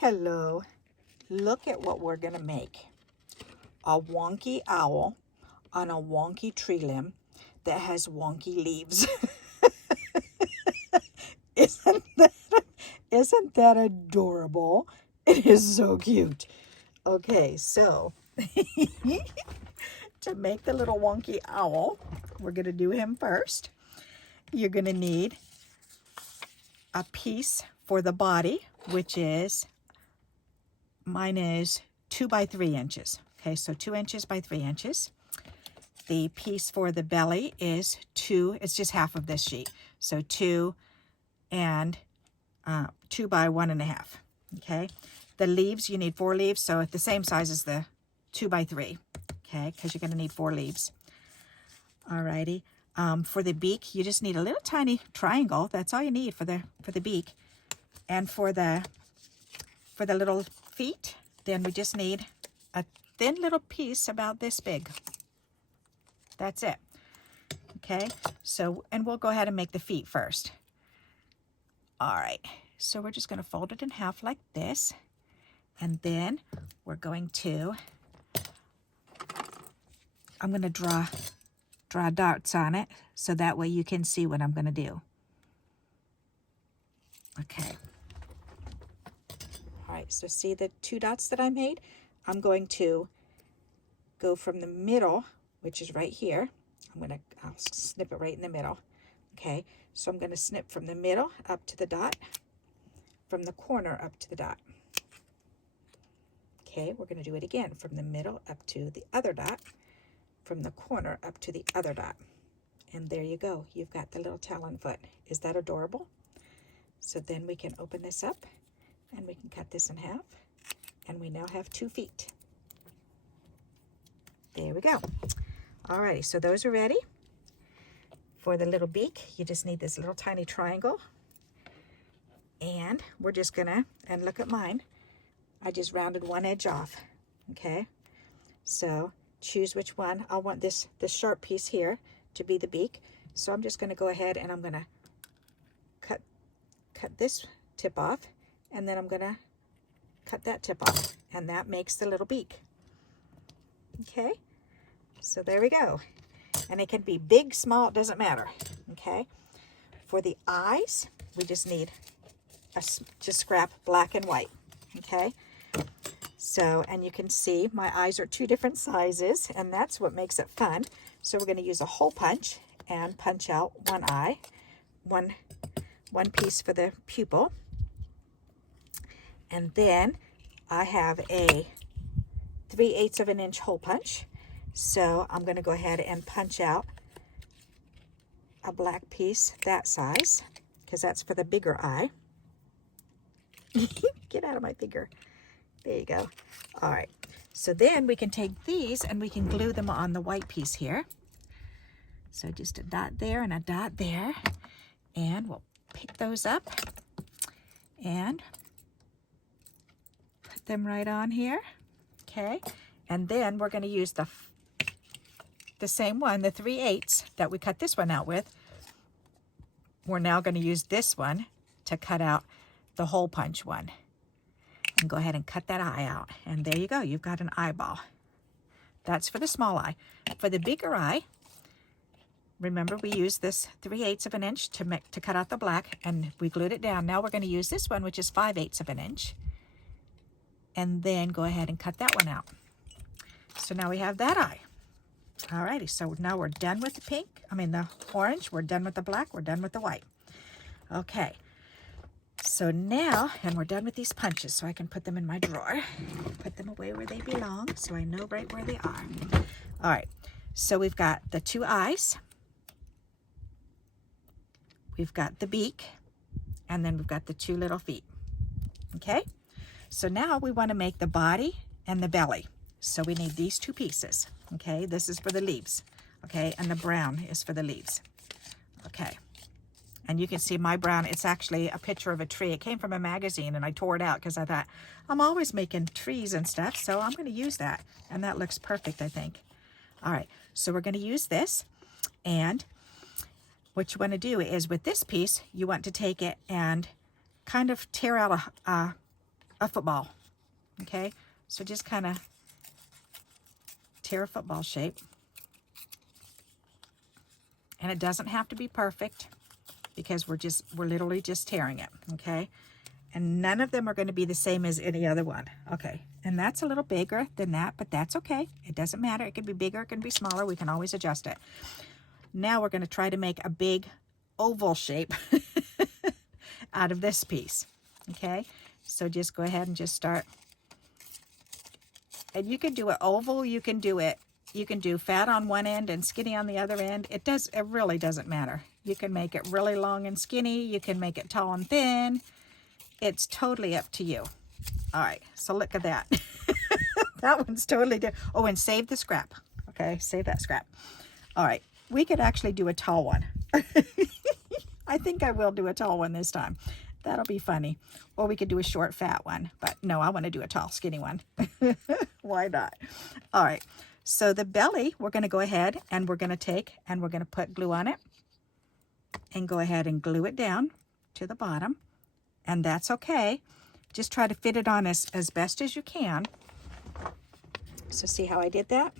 Hello, look at what we're gonna make. A wonky owl on a wonky tree limb that has wonky leaves. Isn't that adorable? It is so cute. Okay, so to make the little wonky owl, we're gonna do him first. You're gonna need a piece for the body, which is, mine is 2 by 3 inches. Okay, so 2 inches by 3 inches. The piece for the belly is 2, it's just half of this sheet. So 2 and 2 by 1.5. Okay, the leaves, you need 4 leaves, so at the same size as the 2 by 3. Okay, because you're going to need 4 leaves. Alrighty. For the beak, you just need a little tiny triangle. That's all you need for the beak. And for the little feet, then we just need a thin little piece about this big. That's it. Okay, so, and we'll go ahead and make the feet first. All right, so we're just going to fold it in half like this. And then we're going to, I'm going to draw dots on it so that way you can see what I'm going to do. Okay. All right, so see the 2 dots that I made? I'm going to go from the middle, which is right here. I'll snip it right in the middle. Okay, so I'm going to snip from the middle up to the dot, from the corner up to the dot. Okay, we're going to do it again, from the middle up to the other dot, from the corner up to the other dot. And there you go. You've got the little talon foot. Is that adorable? So then we can open this up and we can cut this in half. And we now have 2 feet. There we go. Alrighty, so those are ready. For the little beak, you just need this little tiny triangle. And we're just gonna, and look at mine, I just rounded one edge off. Okay, so choose which one. I want this sharp piece here to be the beak. So I'm just gonna go ahead and I'm gonna cut this tip off, and then I'm gonna cut that tip off, and that makes the little beak. Okay, so there we go. And it can be big, small, it doesn't matter. Okay, for the eyes, we just need to scrap black and white. Okay, so, and you can see my eyes are 2 different sizes, and that's what makes it fun. So we're going to use a hole punch and punch out one eye, one piece for the pupil. And then I have a 3/8 of an inch hole punch. So I'm going to go ahead and punch out a black piece that size, because that's for the bigger eye. Get out of my finger. There you go. All right. So then we can take these and we can glue them on the white piece here. So just a dot there and a dot there. And we'll pick those up and put them right on here. Okay. And then we're going to use the same one, the 3/8 that we cut this one out with. We're now going to use this one to cut out the hole punch one. And go ahead and cut that eye out. And there you go. You've got an eyeball. That's for the small eye. For the bigger eye, remember we used this 3/8 of an inch to cut out the black, and we glued it down. Now we're going to use this one, which is 5/8 of an inch. And then go ahead and cut that one out. So now we have that eye. Alrighty, so now we're done with the orange, we're done with the black, we're done with the white. Okay, so now, and we're done with these punches, so I can put them in my drawer. Put them away where they belong, so I know right where they are. Alright, so we've got the 2 eyes, we've got the beak, and then we've got the 2 little feet. Okay, so now we want to make the body and the belly. So we need these 2 pieces. Okay, this is for the leaves. Okay, and the brown is for the leaves. Okay, and you can see my brown, it's actually a picture of a tree. It came from a magazine and I tore it out because I thought, I'm always making trees and stuff, so I'm going to use that. And that looks perfect, I think. All right, so we're going to use this. And what you want to do is with this piece, you want to take it and kind of tear out a football. Okay, so just kind of tear a football shape. And it doesn't have to be perfect because we're literally just tearing it, okay? And none of them are going to be the same as any other one. Okay, and that's a little bigger than that, but that's okay. It doesn't matter. It can be bigger, it can be smaller. We can always adjust it. Now we're going to try to make a big oval shape out of this piece, okay? So just go ahead and just start. And you can do it oval, you can do fat on one end and skinny on the other end. It really doesn't matter. You can make it really long and skinny. You can make it tall and thin. It's totally up to you. All right, so look at that. That one's totally different. Oh, and save the scrap. Okay, save that scrap. All right, we could actually do a tall one. I think I will do a tall one this time. That'll be funny. Or we could do a short, fat one. But no, I want to do a tall, skinny one. Why not? All right. So the belly, we're going to go ahead and we're going to take and we're going to put glue on it. And go ahead and glue it down to the bottom. And that's okay. Just try to fit it on as best as you can. So see how I did that?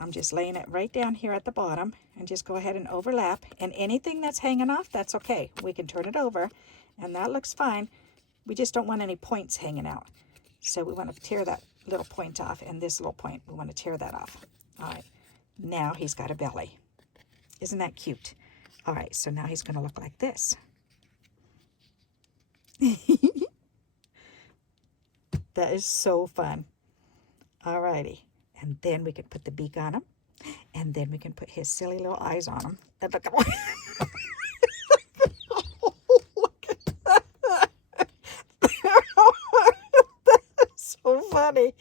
I'm just laying it right down here at the bottom and just go ahead and overlap. And anything that's hanging off, that's okay. We can turn it over and that looks fine. We just don't want any points hanging out. So we want to tear that little point off and this little point, we want to tear that off. All right, now he's got a belly. Isn't that cute? All right, so now he's going to look like this. That is so fun. All righty. And then we can put the beak on him. And then we can put his silly little eyes on him. And look at look at that. That's so funny.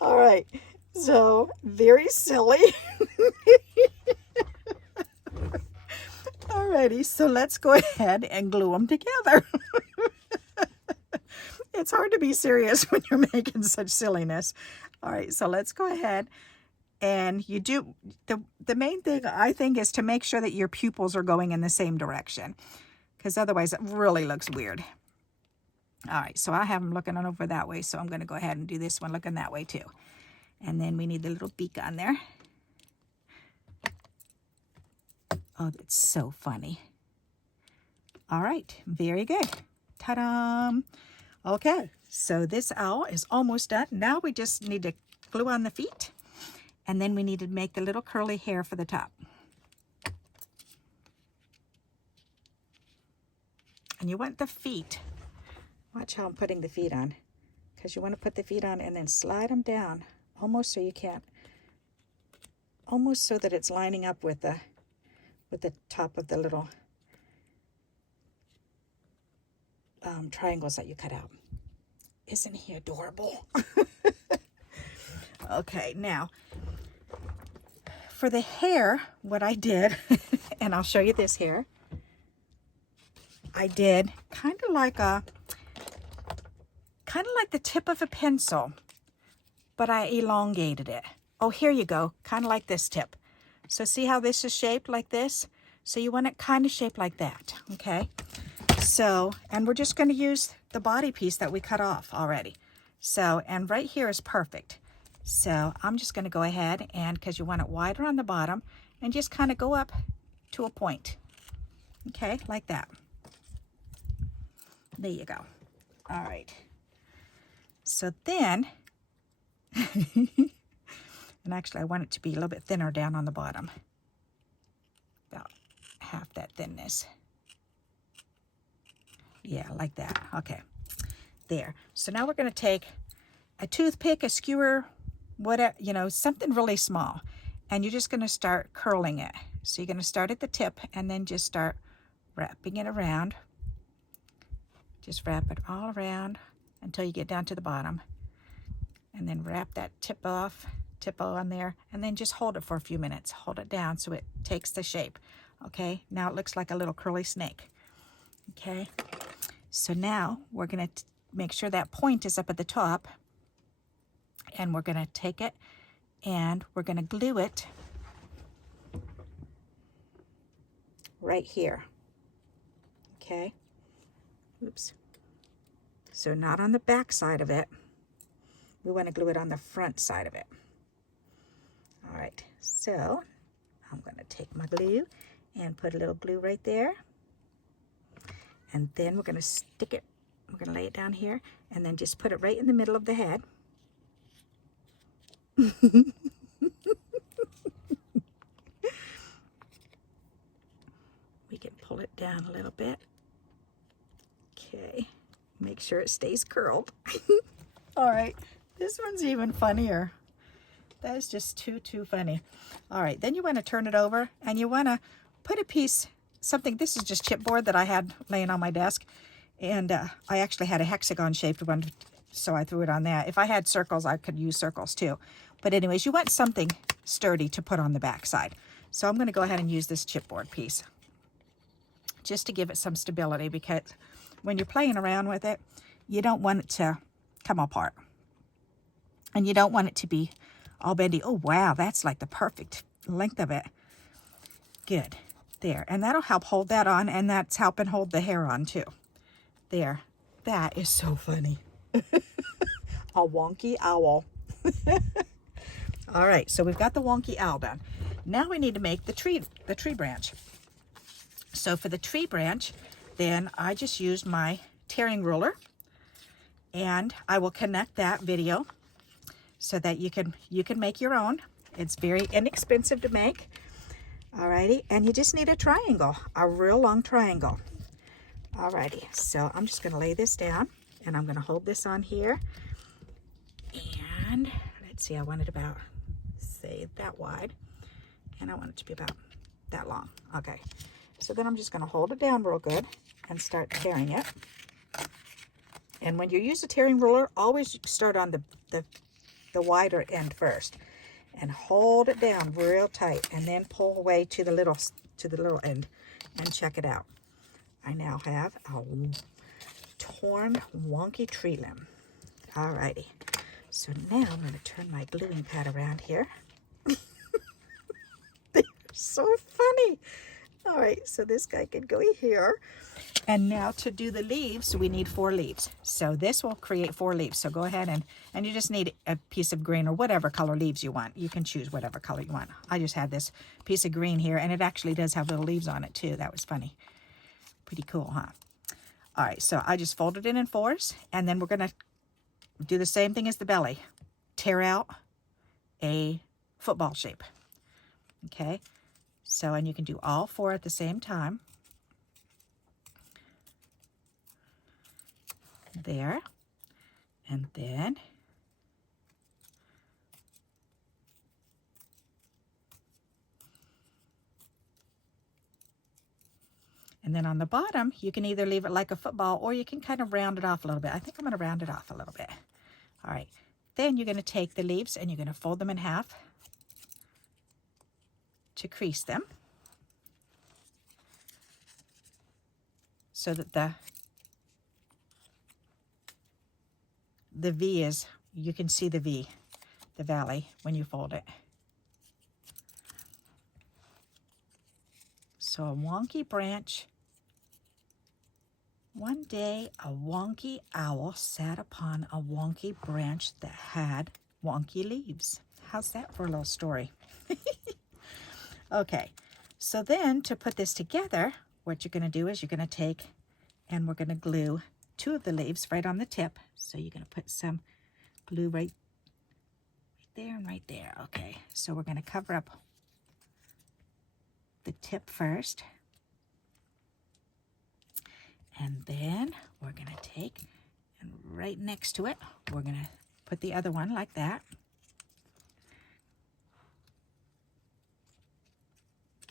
All right. So, very silly. Alrighty, so let's go ahead and glue them together. It's hard to be serious when you're making such silliness. All right, so let's go ahead and you do, the main thing I think is to make sure that your pupils are going in the same direction because otherwise it really looks weird. All right, so I have them looking over that way, so I'm going to go ahead and do this one looking that way too. And then we need the little beak on there. Oh, that's so funny. All right, very good. Ta-da! Okay, so this owl is almost done. Now we just need to glue on the feet, and then we need to make the little curly hair for the top. And you want the feet. Watch how I'm putting the feet on, because you want to put the feet on and then slide them down, almost so you can't, almost so that it's lining up with the top of the little triangles that you cut out. Isn't he adorable? Okay, now for the hair, what I did, and I'll show you this hair, I did kind of like the tip of a pencil, but I elongated it. Oh, here you go, kind of like this tip. So see how this is shaped like this? So you want it kind of shaped like that, okay? So, and we're just going to use the body piece that we cut off already. So, and right here is perfect. So I'm just going to go ahead and, because you want it wider on the bottom, and just kind of go up to a point. Okay, like that. There you go. All right. So then, and actually I want it to be a little bit thinner down on the bottom. About half that thinness. Yeah, like that. Okay, there. So now we're going to take a toothpick, a skewer, whatever, you know, something really small. And you're just going to start curling it. So you're going to start at the tip and then just start wrapping it around. Just wrap it all around until you get down to the bottom. And then wrap that tip on there, and then just hold it for a few minutes. Hold it down so it takes the shape. Okay, now it looks like a little curly snake. Okay, so now we're going to make sure that point is up at the top, and we're going to take it and we're going to glue it right here. Okay, Oops. So not on the back side of it. We want to glue it on the front side of it. All right, so I'm going to take my glue and put a little glue right there. And then we're going to stick it, we're going to lay it down here, and then just put it right in the middle of the head. We can pull it down a little bit. Okay, make sure it stays curled. All right, this one's even funnier. That is just too funny. All right, then you want to turn it over and you want to put a piece, something, this is just chipboard that I had laying on my desk. And I actually had a hexagon shaped one, so I threw it on that. If I had circles, I could use circles too. But anyways, you want something sturdy to put on the back side. So I'm going to go ahead and use this chipboard piece just to give it some stability, because when you're playing around with it, you don't want it to come apart. And you don't want it to be all bendy. Oh, wow, that's like the perfect length of it. Good. There. And that'll help hold that on, and that's helping hold the hair on too. There. That is so funny. A wonky owl. All right, so we've got the wonky owl done. Now we need to make the tree branch. So for the tree branch, then I just use my tearing ruler, and I will connect that video so that you can make your own. It's very inexpensive to make. Alrighty, and you just need a triangle, a real long triangle. Alrighty, so I'm just gonna lay this down, and I'm gonna hold this on here. And let's see, I want it about, say, that wide, and I want it to be about that long. Okay, so then I'm just gonna hold it down real good and start tearing it. And when you use a tearing ruler, always start on the wider end first, and hold it down real tight, and then pull away to the little end and check it out. I now have a torn wonky tree limb. Alrighty, so now I'm going to turn my gluing pad around here. They're so funny. All right, so this guy can go here. And now to do the leaves, we need 4 leaves. So this will create 4 leaves. So go ahead and you just need a piece of green or whatever color leaves you want. You can choose whatever color you want. I just had this piece of green here, and it actually does have little leaves on it too. That was funny. Pretty cool, huh? All right, so I just folded it in 4s, and then we're gonna do the same thing as the belly. Tear out a football shape. Okay, so, and you can do all 4 at the same time. There, and then on the bottom, you can either leave it like a football, or you can kind of round it off a little bit. I think I'm going to round it off a little bit. All right, then you're going to take the leaves and you're going to fold them in half to crease them so that the V is, you can see the V, the valley, when you fold it. So a wonky branch. One day a wonky owl sat upon a wonky branch that had wonky leaves. How's that for a little story? Okay, so then to put this together, what you're going to do is you're going to take, and we're going to glue 2 of the leaves right on the tip. So you're going to put some glue right there and right there. Okay, so we're going to cover up the tip first. And then we're going to take, and right next to it, we're going to put the other one like that.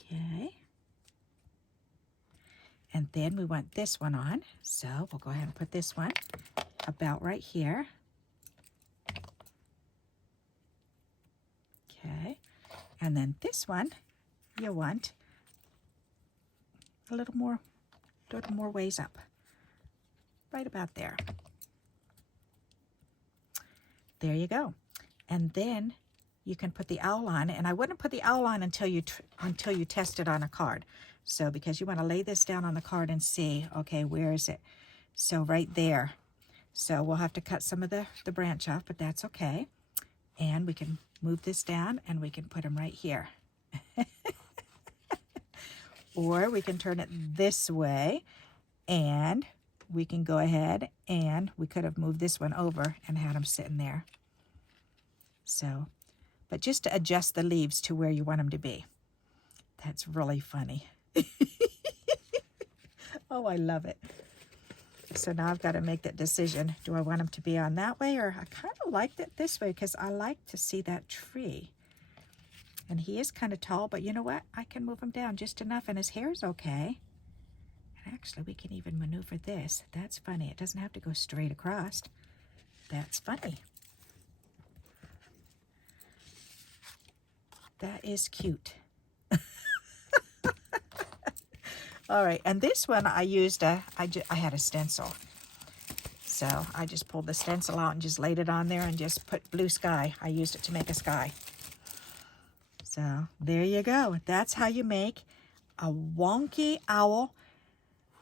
Okay. And then we want this one on. So we'll go ahead and put this one about right here. Okay. And then this one, you want a little more ways up. Right about there. There you go. And then you can put the owl on, and I wouldn't put the owl on until you test it on a card. So because you want to lay this down on the card and see, okay, where is it? So right there. So we'll have to cut some of the branch off, but that's okay. And we can move this down and we can put them right here. Or we can turn it this way and we can go ahead and we could have moved this one over and had them sitting there. So, but just to adjust the leaves to where you want them to be. That's really funny. Oh, I love it. So now I've got to make that decision. Do I want them to be on that way, or I kind of liked it this way because I like to see that tree. And he is kind of tall, but you know what? I can move him down just enough and his hair's okay. And actually, we can even maneuver this. That's funny. It doesn't have to go straight across. That's funny. That is cute. All right, and this one I used I had a stencil. So I just pulled the stencil out and just laid it on there and just put blue sky. I used it to make a sky. So there you go. That's how you make a wonky owl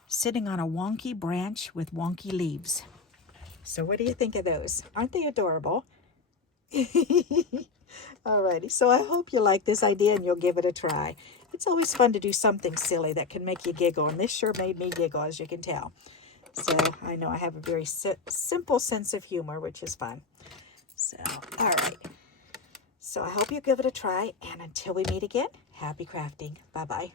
sitting on a wonky branch with wonky leaves. So what do you think of those? Aren't they adorable? Alrighty, so I hope you like this idea and you'll give it a try. It's always fun to do something silly that can make you giggle, and this sure made me giggle, as you can tell. So I know I have a very simple sense of humor, which is fun. So, all right. So I hope you give it a try, and until we meet again, happy crafting. Bye-bye.